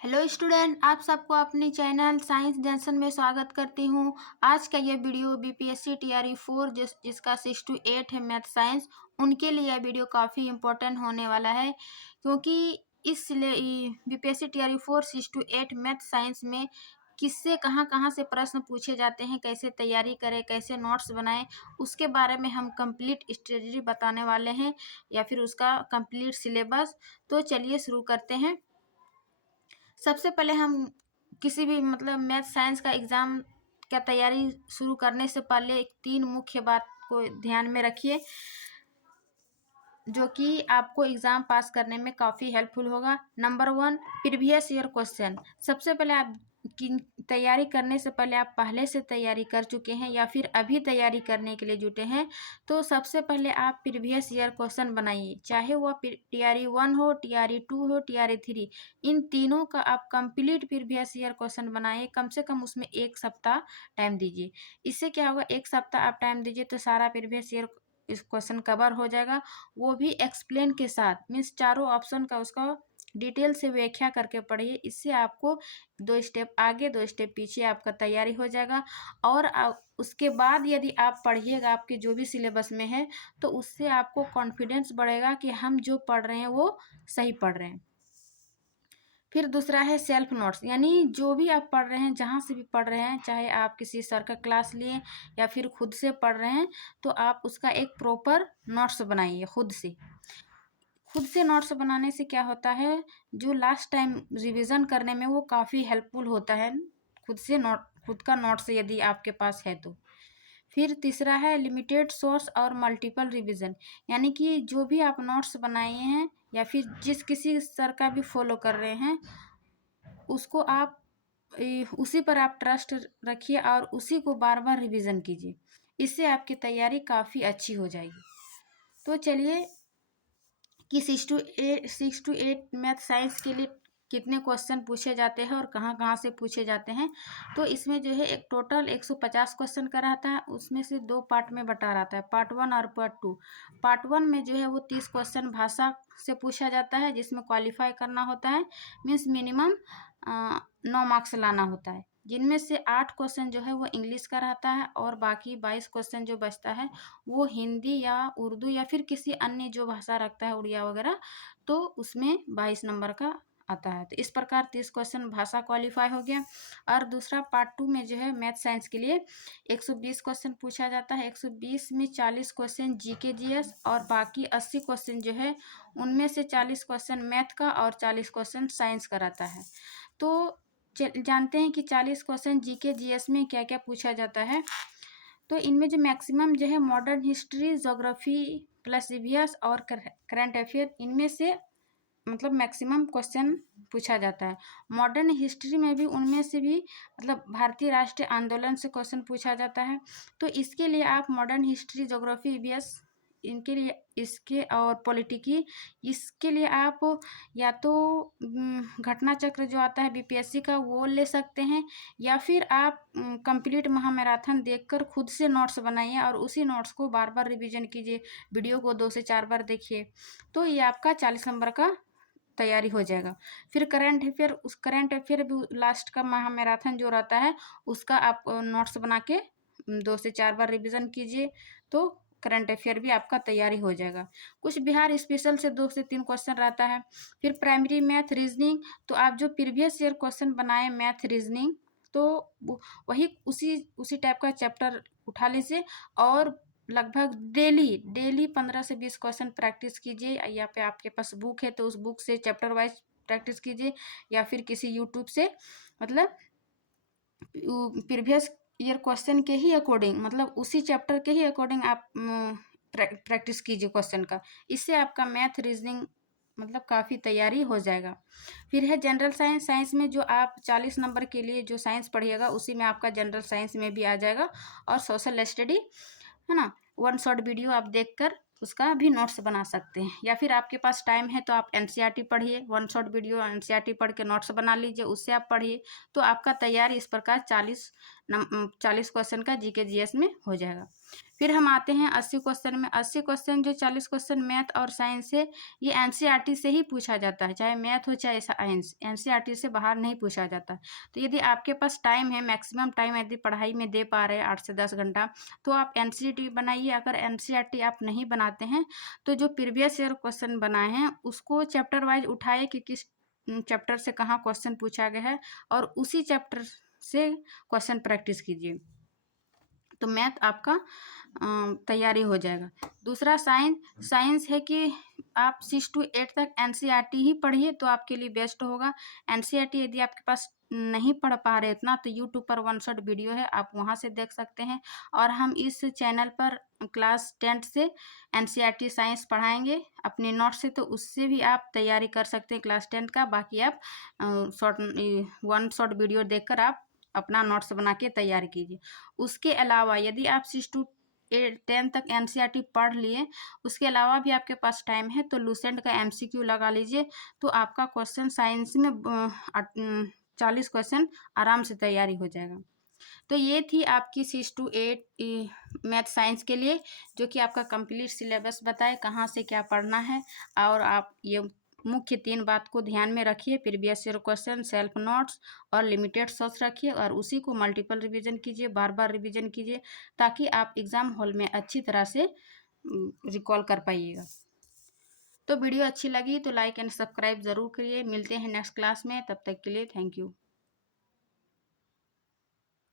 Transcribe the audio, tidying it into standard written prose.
Hello student, आप सबको अपनी चैनल साइंस जंक्शन में स्वागत करती हूँ। आज का ये वीडियो बीपीएससी टीआरई 4 जिसका 6 to 8 है मैथ साइंस, उनके लिए यह वीडियो काफ़ी इम्पोर्टेंट होने वाला है, क्योंकि इस BPSC TRE 4 6 to 8 math science में किससे कहाँ कहाँ से प्रश्न पूछे जाते हैं, कैसे तैयारी करें, कैसे नोट्स बनाएं, उसके बारे में हम कंप्लीट स्ट्रेटजी बताने वाले हैं या फिर उसका कंप्लीट सिलेबस। तो चलिए शुरू करते हैं। सबसे पहले हम किसी भी मैथ साइंस का एग्ज़ाम का तैयारी शुरू करने से पहले 3 मुख्य बात को ध्यान में रखिए, जो कि आपको एग्ज़ाम पास करने में काफ़ी हेल्पफुल होगा। Number 1, previous year question. सबसे पहले आप की तैयारी करने से पहले आप पहले से तैयारी कर चुके हैं या फिर अभी तैयारी करने के लिए जुटे हैं, तो सबसे पहले आप प्रीवियस ईयर क्वेश्चन बनाइए, चाहे वह टीआरई 1 हो, टीआरई 2 हो, टीआरई 3, इन तीनों का आप कंप्लीट प्रीवियस ईयर क्वेश्चन बनाइए। कम से कम उसमें 1 सप्ताह टाइम दीजिए। इससे क्या होगा, 1 सप्ताह आप टाइम दीजिए तो सारा प्रीवियस ईयर इस क्वेश्चन कवर हो जाएगा, वो भी एक्सप्लेन के साथ, मीन्स चारों ऑप्शन का उसका डिटेल से व्याख्या करके पढ़िए। इससे आपको 2 स्टेप आगे 2 स्टेप पीछे आपका तैयारी हो जाएगा। और उसके बाद यदि आप पढ़िएगा आपके जो भी सिलेबस में है, तो उससे आपको कॉन्फिडेंस बढ़ेगा कि हम जो पढ़ रहे हैं वो सही पढ़ रहे हैं। फिर दूसरा है सेल्फ नोट्स, यानी जो भी आप पढ़ रहे हैं, जहाँ से भी पढ़ रहे हैं, चाहे आप किसी सर का क्लास लिए या फिर खुद से पढ़ रहे हैं, तो आप उसका एक प्रॉपर नोट्स बनाइए खुद से। खुद से नोट्स बनाने से क्या होता है, जो लास्ट टाइम रिवीजन करने में वो काफ़ी हेल्पफुल होता है, खुद का नोट्स यदि आपके पास है तो। फिर तीसरा है लिमिटेड सोर्स और मल्टीपल रिवीजन, यानी कि जो भी आप नोट्स बनाए हैं या फिर जिस किसी सर का भी फॉलो कर रहे हैं, उसको आप उसी पर आप ट्रस्ट रखिए और उसी को बार बार रिवीजन कीजिए। इससे आपकी तैयारी काफ़ी अच्छी हो जाएगी। तो चलिए कि 6 to 8 मैथ साइंस के लिए कितने क्वेश्चन पूछे जाते हैं और कहाँ कहाँ से पूछे जाते हैं। तो इसमें जो है एक टोटल 150 क्वेश्चन का रहता है, उसमें से 2 पार्ट में बटा रहता है, पार्ट 1 और पार्ट 2। पार्ट 1 में जो है वो 30 क्वेश्चन भाषा से पूछा जाता है, जिसमें क्वालिफाई करना होता है, मीन्स मिनिमम 9 मार्क्स लाना होता है, जिनमें से 8 क्वेश्चन जो है वो इंग्लिश का रहता है और बाकी 22 क्वेश्चन जो बचता है वो हिंदी या उर्दू या फिर किसी अन्य जो भाषा रखता है, उड़िया वगैरह, तो उसमें 22 नंबर का आता है। तो इस प्रकार 30 क्वेश्चन भाषा क्वालिफाई हो गया। और दूसरा पार्ट 2 में जो है मैथ साइंस के लिए 120 क्वेश्चन पूछा जाता है। 120 में 40 क्वेश्चन जीके जीएस और बाकी 80 क्वेश्चन जो है उनमें से 40 क्वेश्चन मैथ का और 40 क्वेश्चन साइंस का रहता है। तो जानते हैं कि 40 क्वेश्चन जीके जीएस में क्या क्या पूछा जाता है। तो इनमें जो मैक्सिमम जो है modern history, geography plus EVS और करंट अफेयर, इनमें से मैक्सिमम क्वेश्चन पूछा जाता है। मॉडर्न हिस्ट्री में भी उनमें से भी भारतीय राष्ट्रीय आंदोलन से क्वेश्चन पूछा जाता है। तो इसके लिए आप मॉडर्न हिस्ट्री, ज्योग्राफी, ईवीएस, इनके लिए इसके और पॉलिटिकी, इसके लिए आप या तो घटना चक्र जो आता है बीपीएससी का वो ले सकते हैं, या फिर आप कंप्लीट महामैराथन देखकर खुद से नोट्स बनाइए और उसी नोट्स को बार बार रिवीजन कीजिए, वीडियो को 2 से 4 बार देखिए। तो ये आपका 40 नंबर का तैयारी हो जाएगा। फिर करंट अफेयर भी लास्ट का महामैराथन जो रहता है उसका आप नोट्स बना के 2 से 4 बार रिवीजन कीजिए, तो करंट अफेयर भी आपका तैयारी हो जाएगा। कुछ बिहार स्पेशल से 2 से 3 क्वेश्चन रहता है। फिर प्राइमरी मैथ, रीजनिंग, तो आप जो प्रीवियस ईयर क्वेश्चन बनाए मैथ रीजनिंग, तो वही उसी टाइप का चैप्टर उठा लीजिए और लगभग डेली 15 से 20 क्वेश्चन प्रैक्टिस कीजिए, या पे आपके पास बुक है तो उस बुक से चैप्टर वाइज प्रैक्टिस कीजिए, या फिर किसी यूट्यूब से प्रीवियस ईयर क्वेश्चन के ही अकॉर्डिंग, उसी चैप्टर के ही अकॉर्डिंग आप प्रैक्टिस कीजिए क्वेश्चन का। इससे आपका मैथ रीजनिंग काफ़ी तैयारी हो जाएगा। फिर है जनरल साइंस में जो आप 40 नंबर के लिए जो साइंस पढ़िएगा उसी में आपका जनरल साइंस में भी आ जाएगा। और सोशल स्टडी है ना, 1 शॉर्ट वीडियो आप देखकर उसका भी नोट्स बना सकते हैं, या फिर आपके पास टाइम है तो आप एनसीईआरटी पढ़िए, 1 शॉर्ट वीडियो एनसीईआरटी पढ़ के नोट्स बना लीजिए, उससे आप पढ़िए। तो आपका तैयारी इस प्रकार 40 क्वेश्चन का जीके जीएस में हो जाएगा। फिर हम आते हैं 80 क्वेश्चन में। 80 क्वेश्चन जो 40 क्वेश्चन मैथ और साइंस है, ये एनसीईआरटी से ही पूछा जाता है, चाहे मैथ हो चाहे साइंस, एनसीईआरटी से बाहर नहीं पूछा जाता। तो यदि आपके पास टाइम है, मैक्सिमम टाइम यदि पढ़ाई में दे पा रहे हैं 8 से 10 घंटा, तो आप एनसीईआरटी बनाइए। अगर एनसीईआरटी आप नहीं बनाते हैं तो जो प्रीवियस ईयर क्वेश्चन बनाए हैं उसको चैप्टर वाइज उठाइए कि किस चैप्टर से कहाँ क्वेश्चन पूछा गया है, और उसी चैप्टर से क्वेश्चन प्रैक्टिस कीजिए, तो मैथ आपका तैयारी हो जाएगा। दूसरा साइंस है कि आप 6 to 8 तक एनसीईआरटी ही पढ़िए तो आपके लिए बेस्ट होगा। एनसीईआरटी यदि आपके पास नहीं पढ़ पा रहे इतना, तो यूट्यूब पर वन शॉट वीडियो है, आप वहाँ से देख सकते हैं। और हम इस चैनल पर क्लास 10 से एनसीईआरटी साइंस पढ़ाएंगे अपने नोट से, तो उससे भी आप तैयारी कर सकते हैं क्लास 10 का। बाकी आप वन शॉट वीडियो देखकर आप अपना नोट्स बना के तैयार कीजिए। उसके अलावा यदि आप 6 to 10 तक एनसीईआरटी पढ़ लिए, उसके अलावा भी आपके पास टाइम है, तो लूसेंट का एमसीक्यू लगा लीजिए, तो आपका क्वेश्चन साइंस में 40 क्वेश्चन आराम से तैयारी हो जाएगा। तो ये थी आपकी 6 to 8 मैथ साइंस के लिए, जो कि आपका कंप्लीट सिलेबस बताए कहाँ से क्या पढ़ना है। और आप ये मुख्य 3 बात को ध्यान में रखिए, previous year question, self notes और लिमिटेड सोर्स रखिए, और उसी को मल्टीपल रिवीजन कीजिए, बार बार रिवीजन कीजिए, ताकि आप एग्ज़ाम हॉल में अच्छी तरह से रिकॉल कर पाइएगा। तो वीडियो अच्छी लगी तो लाइक एंड सब्सक्राइब ज़रूर करिए। मिलते हैं नेक्स्ट क्लास में, तब तक के लिए थैंक यू।